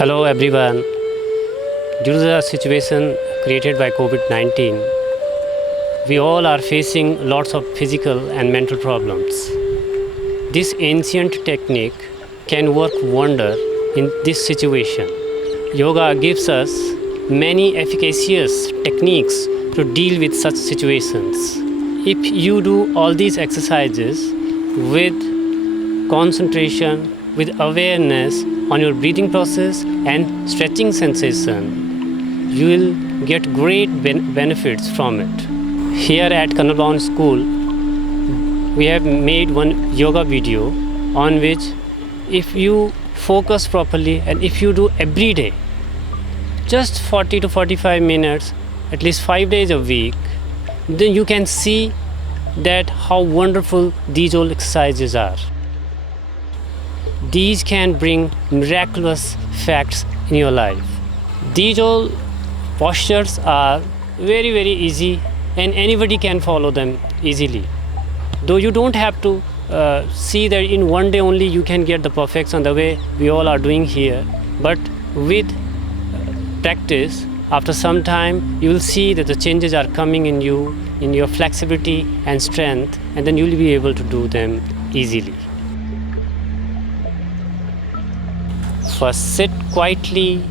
Hello everyone. Due to the situation created by COVID-19, we all are facing lots of physical and mental problems. This ancient technique can work wonder in this situation. Yoga gives us many efficacious techniques to deal with such situations. If you do all these exercises with concentration, with awareness on your breathing process and stretching sensation, you will get great benefits from it. Here at Karnal Bhavan School, we have made one yoga video on which if you focus properly and if you do every day, just 40 to 45 minutes, at least 5 days a week, then you can see that how wonderful these all exercises are. These can bring miraculous effects in your life. These all postures are very easy and anybody can follow them easily. Though you don't have to see that in one day only you can get the perfection the way we all are doing here. But with practice, after some time, you will see that the changes are coming in you, in your flexibility and strength, and then you will be able to do them easily. First, sit quietly,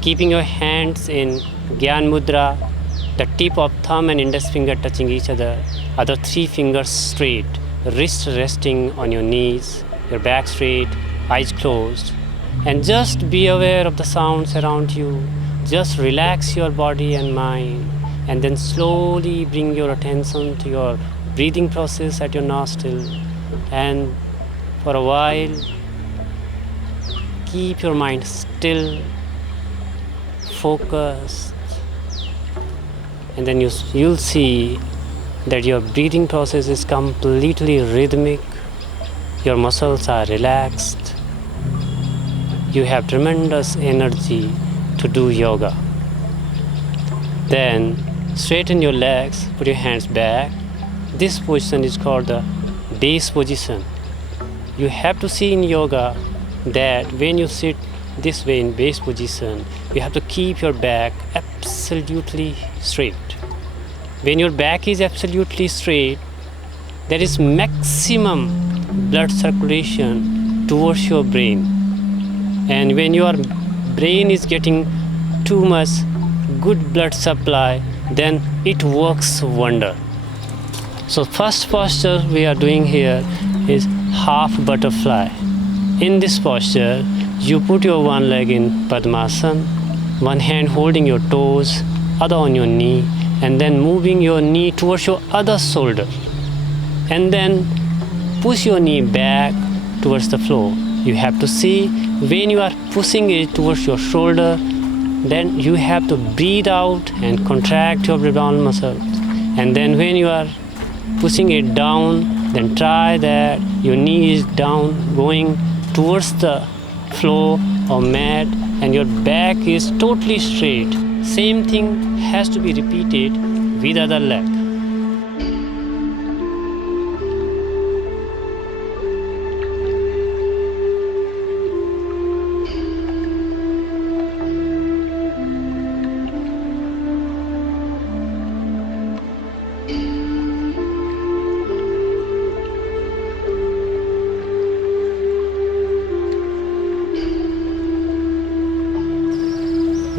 keeping your hands in Gyan Mudra, the tip of thumb and index finger touching each other, other three fingers straight, wrist resting on your knees, your back straight, eyes closed, and just be aware of the sounds around you. Just relax your body and mind, and then slowly bring your attention to your breathing process at your nostril, and for a while keep your mind still, focused, and then you'll see that your breathing process is completely rhythmic, your muscles are relaxed, you have tremendous energy to do yoga. Then straighten your legs, put your hands back. This position is called the base position. You have to see in yoga that when you sit this way in base position, you have to keep your back absolutely straight. When your back is absolutely straight, there is maximum blood circulation towards your brain. And when your brain is getting too much good blood supply, then it works wonder. So first posture we are doing here is half butterfly. In this posture, you put your one leg in Padmasana, one hand holding your toes, other on your knee, and then moving your knee towards your other shoulder. And then push your knee back towards the floor. You have to see when you are pushing it towards your shoulder, then you have to breathe out and contract your abdominal muscles. And then when you are pushing it down, then try that your knee is down, going towards the floor or mat, and your back is totally straight. Same thing has to be repeated with other leg.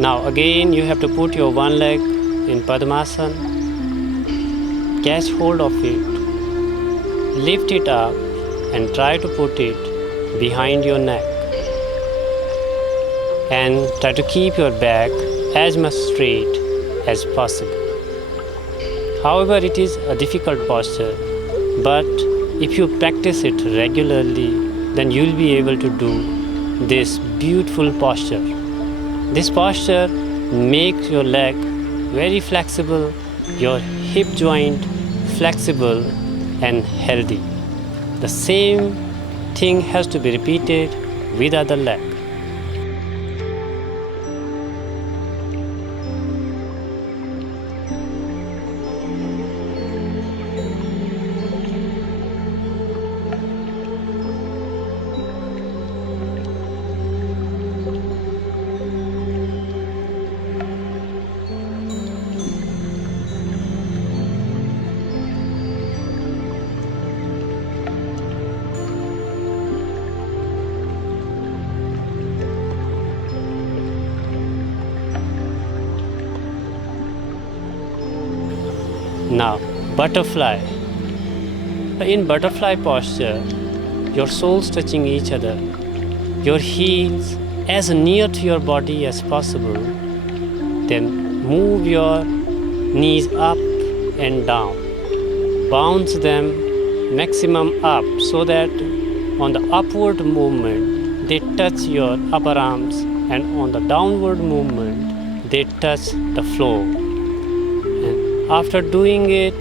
Now again you have to put your one leg in Padmasana, catch hold of it, lift it up and try to put it behind your neck, and try to keep your back as much straight as possible. However, it is a difficult posture, but if you practice it regularly, then you will be able to do this beautiful posture. This posture makes your leg very flexible, your hip joint flexible and healthy. The same thing has to be repeated with other leg. Now, butterfly. In butterfly posture, your soles touching each other, your heels as near to your body as possible. Then move your knees up and down. Bounce them maximum up so that on the upward movement they touch your upper arms, and on the downward movement they touch the floor. And after doing it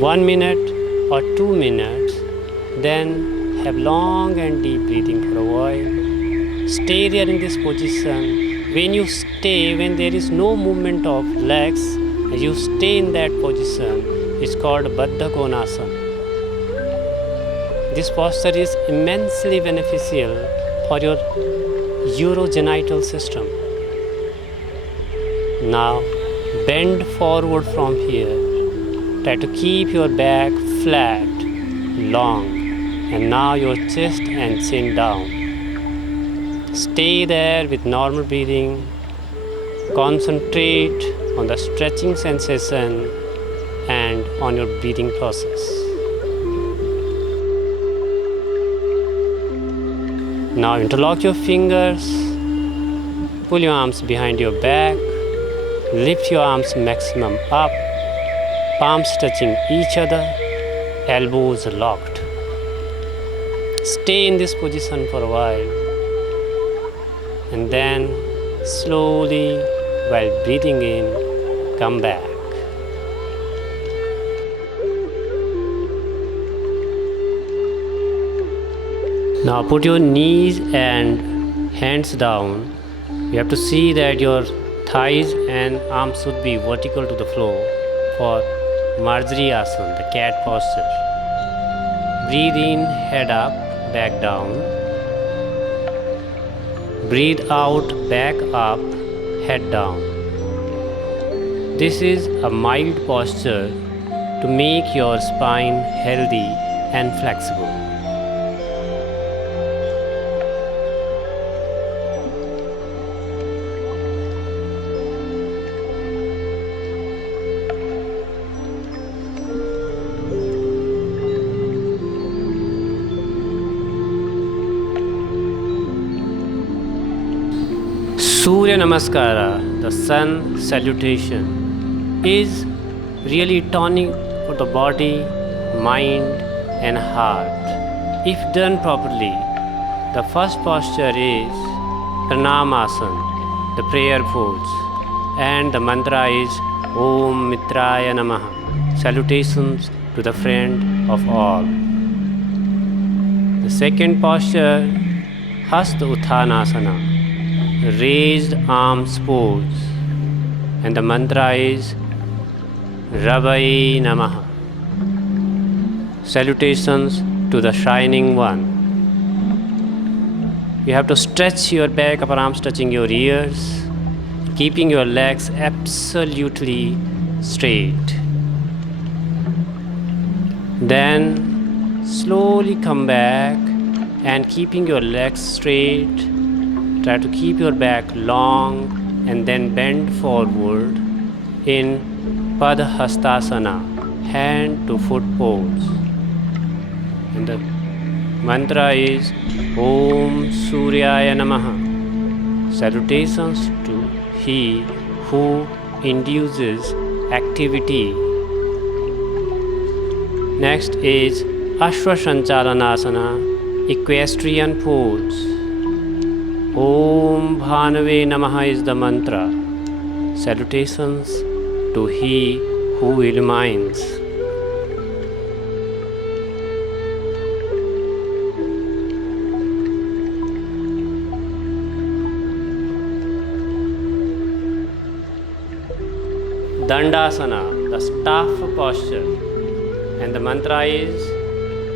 1 minute or 2 minutes, then have long and deep breathing for a while. Stay there in this position. When there is no movement of legs, you stay in that position. It's called Baddha Konasana. This posture is immensely beneficial for your urogenital system. Now, bend forward from here. Try to keep your back flat, long, and now your chest and chin down. Stay there with normal breathing. Concentrate on the stretching sensation and on your breathing process. Now interlock your fingers, pull your arms behind your back, lift your arms maximum up, palms touching each other, elbows locked. Stay in this position for a while, and then slowly, while breathing in, come back. Now put your knees and hands down. You have to see that your thighs and arms should be vertical to the floor for Marjari Asana, the cat posture. Breathe in, head up, back down. Breathe out, back up, head down. This is a mild posture to make your spine healthy and flexible. Surya Namaskara, the sun salutation, is really tonic for the body, mind, and heart. If done properly, the first posture is Pranamasana, the prayer pose, and the mantra is Om Mitraya Namaha, salutations to the friend of all. The second posture, Hasta Uttanasana, raised arms pose, and the mantra is Rabai Namaha, salutations to the Shining One. You have to stretch your back, upper arms touching your ears, keeping your legs absolutely straight. Then slowly come back and keeping your legs straight. Try to keep your back long and then bend forward in Padhastasana, hand to foot pose. And the mantra is Om Suryaya Namaha, salutations to He who induces activity. Next is Ashwashanchalanasana, equestrian pose. Om Bhanave Namaha is the mantra. Salutations to He who illumines. Dandasana, the staff posture, and the mantra is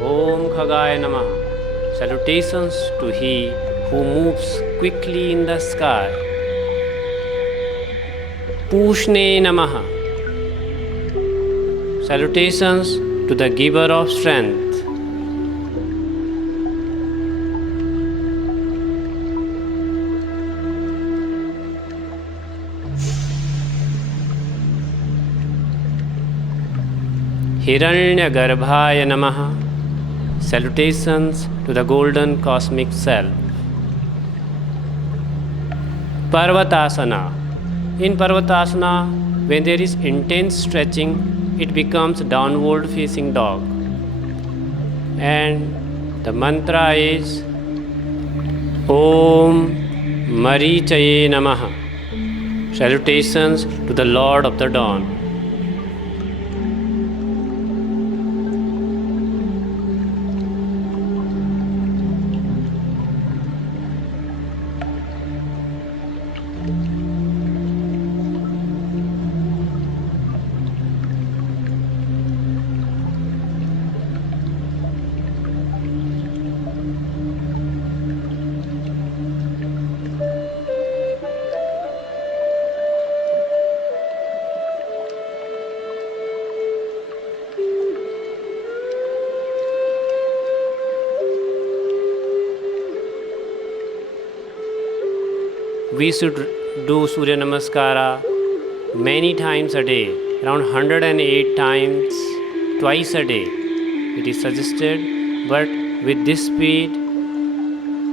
Om Khagaya Namaha. Salutations to He who moves quickly in the sky. Pushne Namaha. Salutations to the giver of strength. Hiranyagarbhaya Namaha. Salutations to the golden cosmic self. Parvatasana. In Parvatasana, when there is intense stretching, it becomes downward facing dog. And the mantra is Om Marichaye Namaha. Salutations to the Lord of the Dawn. We should do Surya Namaskara many times a day, around 108 times twice a day. It is suggested, but with this speed,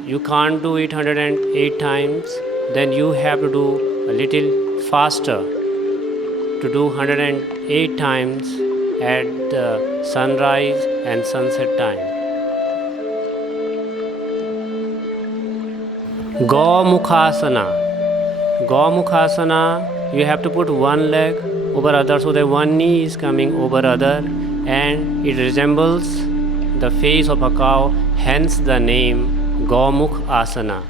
you can't do it 108 times. Then you have to do a little faster to do 108 times at the sunrise and sunset time. Gomukhasana. Gomukhasana, you have to put one leg over other so that one knee is coming over other and it resembles the face of a cow, hence the name Gomukh Asana.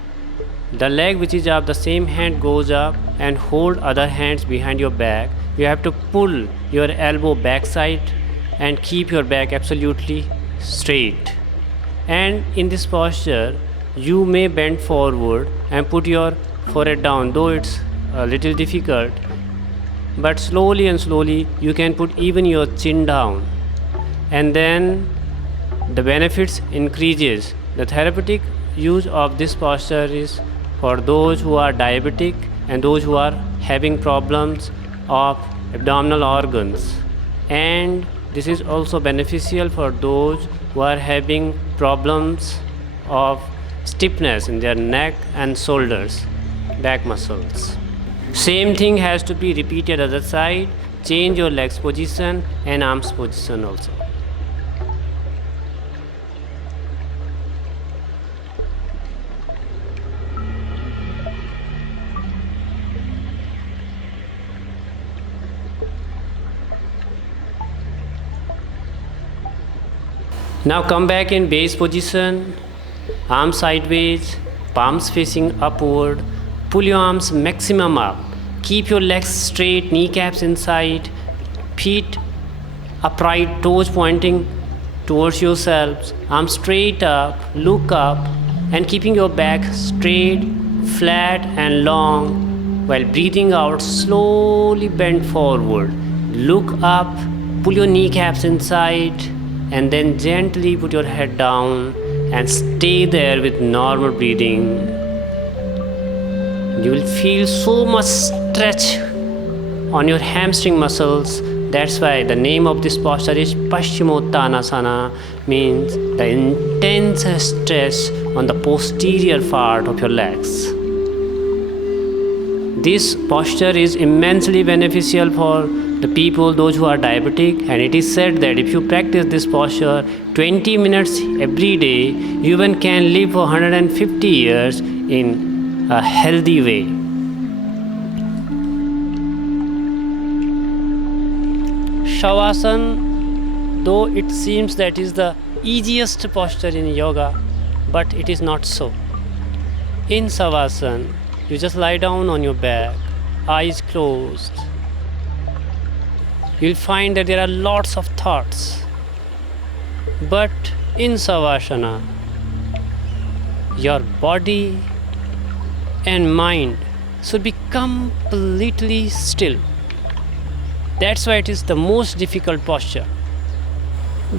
The leg which is up, the same hand goes up and hold other hands behind your back. You have to pull your elbow backside and keep your back absolutely straight. And in this posture, you may bend forward and put your forehead down, though it's a little difficult, but slowly and slowly you can put even your chin down, and then the benefits increases. The therapeutic use of this posture is for those who are diabetic and those who are having problems of abdominal organs, and this is also beneficial for those who are having problems of stiffness in their neck and shoulders, back muscles. Same thing has to be repeated other side. Change your legs position and arms position also. Now come back in base position. Arms sideways, palms facing upward. Pull your arms maximum up. Keep your legs straight, kneecaps inside, feet upright, toes pointing towards yourselves. Arms straight up, look up, and keeping your back straight, flat, and long. While breathing out, slowly bend forward. Look up, pull your kneecaps inside, and then gently put your head down and stay there with normal breathing. You will feel so much stretch on your hamstring muscles. That's why the name of this posture is Paschimottanasana, means the intense stress on the posterior part of your legs. This posture is immensely beneficial for the people, those who are diabetic, and it is said that if you practice this posture 20 minutes every day, you even can live for 150 years in a healthy way. Shavasana, though it seems that is the easiest posture in yoga, but it is not so. In Savasana, you just lie down on your back, eyes closed. You'll find that there are lots of thoughts. But in Savasana, your body and mind should be completely still. That's why it is the most difficult posture.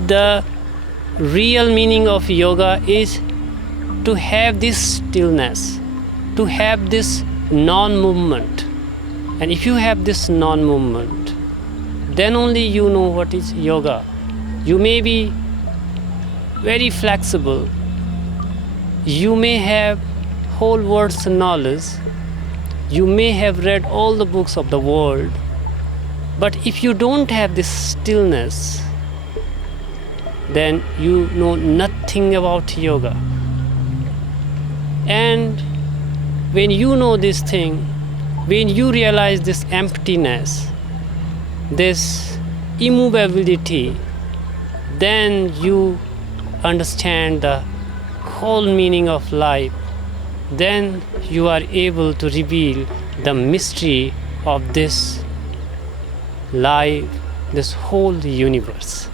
The real meaning of yoga is to have this stillness, to have this non-movement. And if you have this non-movement, then only you know what is yoga. You may be very flexible. You may have whole world's knowledge. You may have read all the books of the world. But if you don't have this stillness, then you know nothing about yoga. And when you know this thing, when you realize this emptiness, this immovability, then you understand the whole meaning of life. Then you are able to reveal the mystery of this life, this whole universe.